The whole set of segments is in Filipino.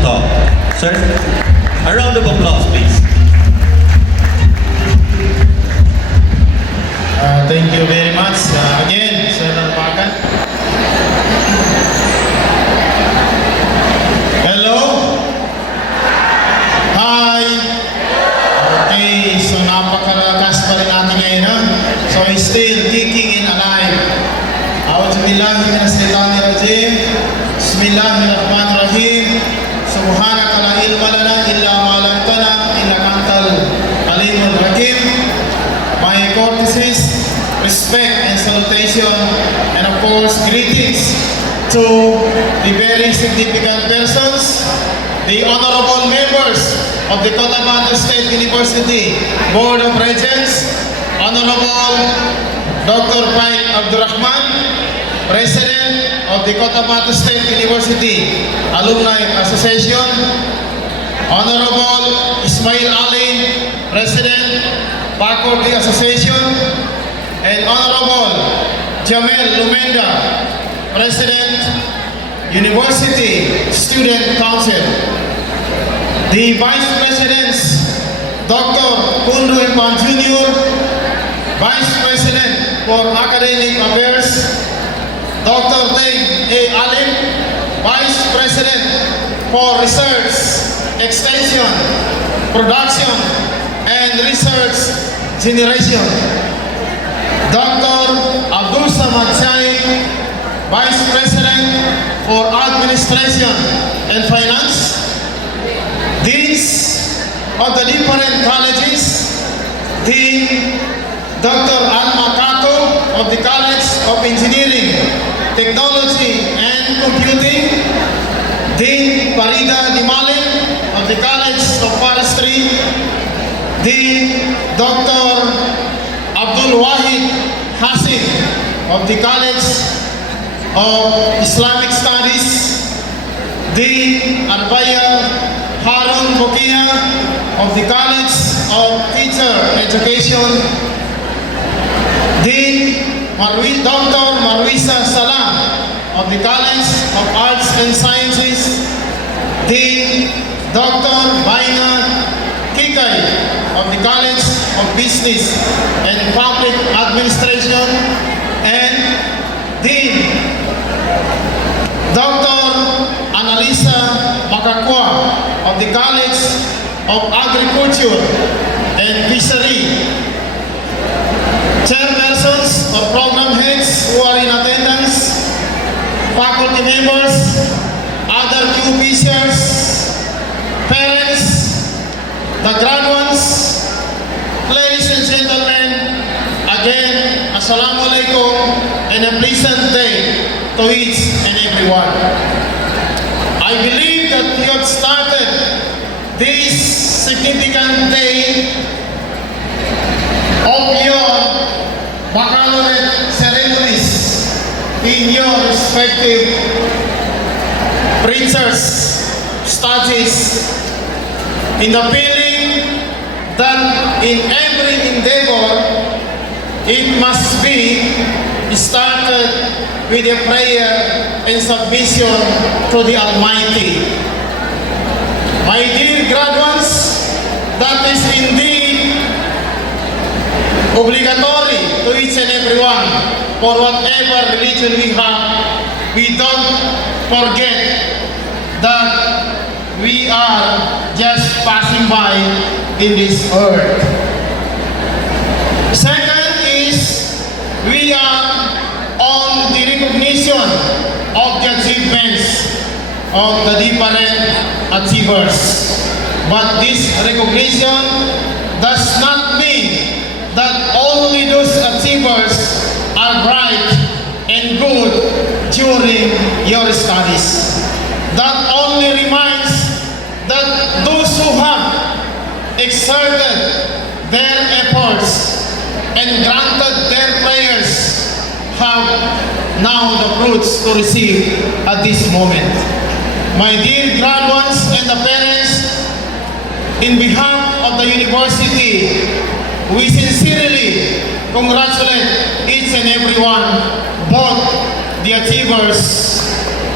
Talk. Sir, a round of applause, please. Thank you very much. Again, Senator Bakan. Hello? Hi! Okay, so napakalakas pa rin natin ngayon, ha? So, it's still kicking and alive. A'udzubillahiminasyaitanirrajim. Bismillahirrahmanirrahim. Subhanaka la ilma lana illa ma 'allamtana innaka antal alimul hakim. My courtesies, respect and salutation, and of course greetings to the very significant persons, the honorable members of the Cotabato State University Board of Regents, Honorable Dr. Paik Abdurrahman, President of the Cotabato State University Alumni Association, Honorable Ismail Ali, President, Faculty Association, and Honorable Jamel Lumenda, President, University Student Council. The Vice Presidents, Dr. Kundu Impan Jr., Vice President for Academic Affairs, Dr. Teng A. Alim, Vice President for Research, Extension, Production, and Research Generation, Dr. Abdul Samad Said, Vice President for Administration and Finance, Deans of the different colleges, Dean Dr. Alma Kato of the College of Engineering, Technology and Computing, Dean Farida Dimalin of the College of Forestry, Dean Dr. Abdul Wahid Hasim of the College of Islamic Studies, Dean Arbaya Harun Bokia of the College of Teacher Education, Dean Dr. Marwisa Salam of the College of Arts and Sciences, Dean Dr. Baina Kikay of the College of Business and Public Administration, and Dean Dr. Annalisa Makakwa of the College of Agriculture and Fishery, chairpersons or program heads who are in attendance, faculty members, other key officials, parents, the graduates, ladies and gentlemen, again, Assalamu alaikum and a pleasant day to each and everyone. I believe that you have started this significant day of your baccalaureate ceremonies in your respective preachers' studies, in the feeling that in every endeavor it must be started with a prayer and submission to the Almighty. My dear graduates, that is indeed obligatory to each and everyone. For whatever religion we have, we don't forget that we are just passing by in this earth. Second is, we are on the recognition of the achievements of the different achievers. But this recognition does not mean that only those achievers are bright and good during your studies. That only reminds that those who have exerted their efforts and granted their prayers have now the fruits to receive at this moment. My dear graduates and the parents, in behalf of the university, we sincerely congratulate each and everyone, both the achievers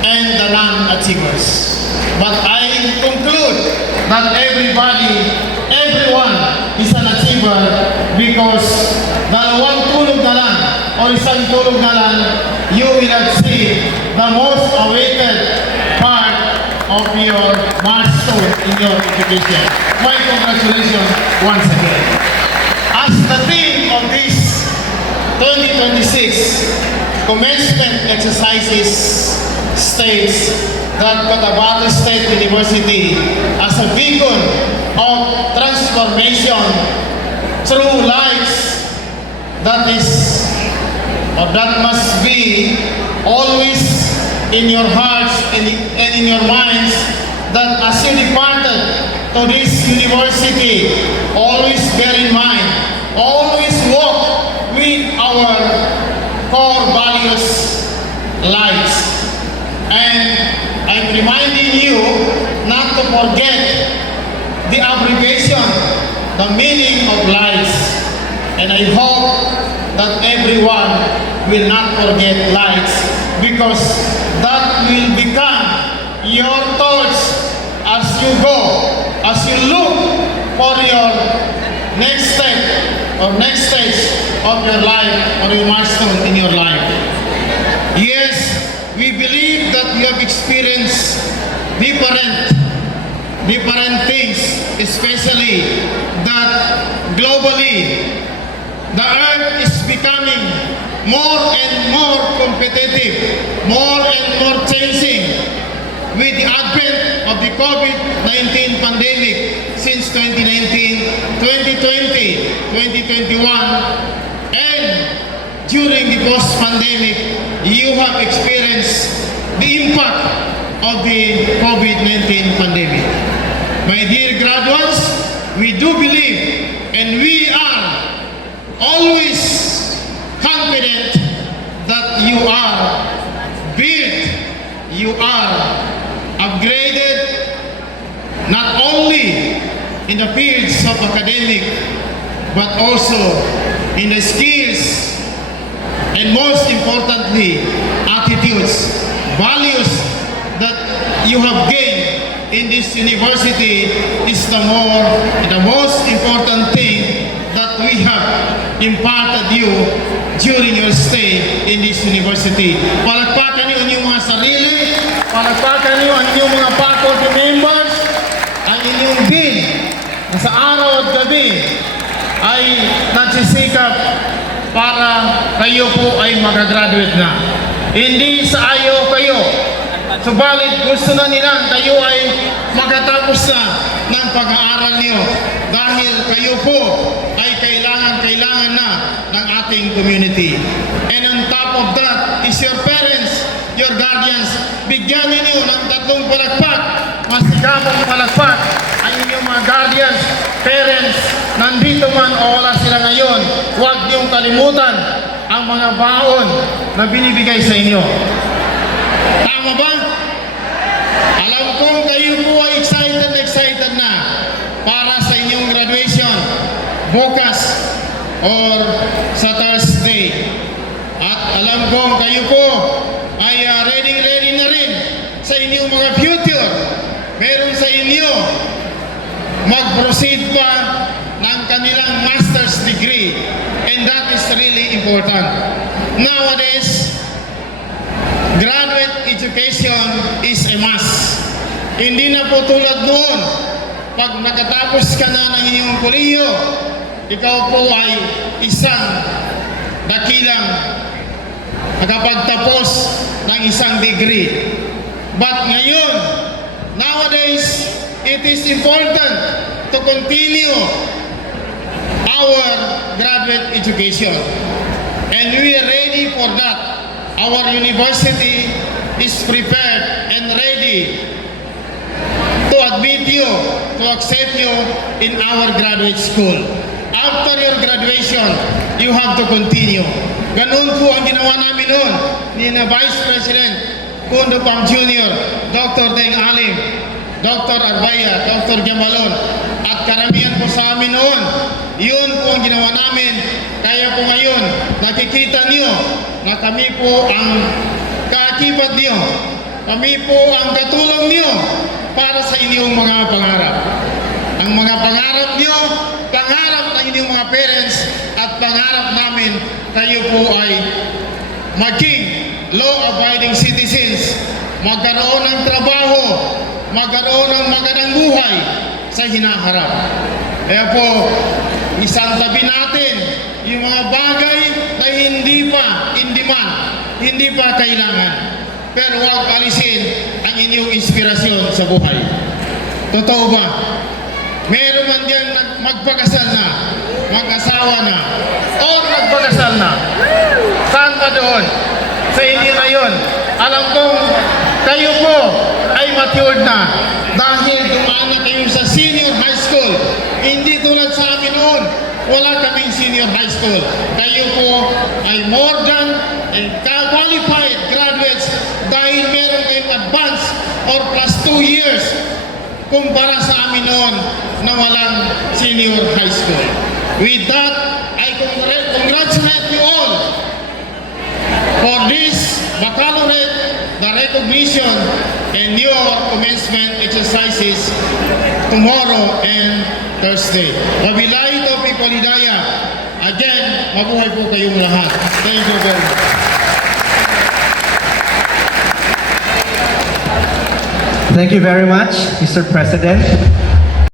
and the non-achievers. But I that everyone is an achiever because dalawang tulog na lang o isang tulog na lang, you will achieve the most awaited part of your milestone in your education. My congratulations once again. As the theme of this 2026 commencement exercises states that Cotabato State University as a beacon of transformation through lives that must be always in your hearts and in your minds, that as you departed to this university, always bear in mind, always walk with our core values lives. And I'm reminding you not to forget the abbreviation, the meaning of lives. And I hope that everyone will not forget lives, because that will become your thoughts as you go, as you look for your next step or next stage of your life or your milestone in your life. Yes, we believe that you have experienced different things, especially that globally the earth is becoming more and more competitive, more and more changing with the advent of the COVID-19 pandemic since 2019, 2020, 2021, and during the post-pandemic, you have experienced the impact of the COVID-19 pandemic. My dear graduates, we do believe and we are always confident that you are built, you are upgraded, not only in the fields of academic, but also in the skills, and most importantly, attitudes, values that you have gained in this university is the most important thing that we have imparted you during your stay in this university. Palakpakan niyo ang inyong mga sarili, palakpakan niyo ang inyong mga faculty members, ang inyong dean na sa araw at gabi ay nagsisikap para kayo po ay magagraduate na. Hindi sa ayaw kayo, subalit gusto na nilang kayo ay magatapos na ng pag-aaral niyo dahil kayo po ay kailangan na ng ating community. And on top of that is your parents, your guardians. Bigyan niyo ng tatlong palakpak, masigapong palakpak ang inyong mga guardians, parents, nandito man o wala sila ngayon. Huwag niyong kalimutan ang mga baon na binibigay sa inyo. Tama ba? Alam ko kayo po ay excited na para sa inyong graduation bukas or sa Thursday. At alam ko kayo po ay ready na rin sa inyong mga future. Meron sa inyo mag-proceed pa ng kanilang master's degree, and that is really important. Nowadays, graduate education is a must. Hindi na po tulad noon, pag nakatapos ka na ng inyong kolehiyo, ikaw po ay isang dakilang nakapagtapos ng isang degree. But ngayon, nowadays, it is important to continue our graduate education. And we are ready for that. Our university is prepared and ready to admit you, to accept you in our graduate school. After your graduation, you have to continue. Ganun po ang ginawa namin noon ni na Vice President Kundo Pam Jr., Dr. Deng Alim, Dr. Arbaya, Dr. Jamalon, at karamihan po sa amin noon. Yun po ang ginawa namin. Kaya po ngayon, nakikita niyo na kami po ang kaakibat niyo. Kami po ang katulong niyo para sa inyong mga pangarap. kayo po ay maging law-abiding citizens, magkaroon ng trabaho, magkaroon ng magandang buhay sa hinaharap. Kaya po, isang tabi natin yung mga bagay na hindi pa kailangan. Pero huwag alisin ang inyong inspirasyon sa buhay. Totoo ba? Meron man diyang magpakasal na, mag-asawa na, o nagpakasal na. Saan pa doon? Sa inyo na yun. Alam kong kayo po ay matured na dahil dumaan na kayo sa senior high school. Hindi tulad sa amin noon. Wala kaming senior high school. Kayo po ay more than qualified graduates dahil meron kayong advance or plus 2 years kumpara sa amin noon na walang senior high school. With that, I congratulate you all for this baccalaureate, the recognition, and your commencement exercises tomorrow and Thursday. Wabillahi taufiq wal hidayah. Again, mabuhay po kayong lahat. Thank you very much. Thank you very much, Mr. President.